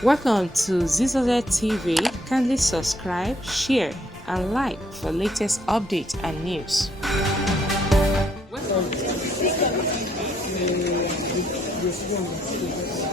Welcome to Zisodel TV. Kindly subscribe, share, and like for latest updates and news. Welcome to Zisodel TV.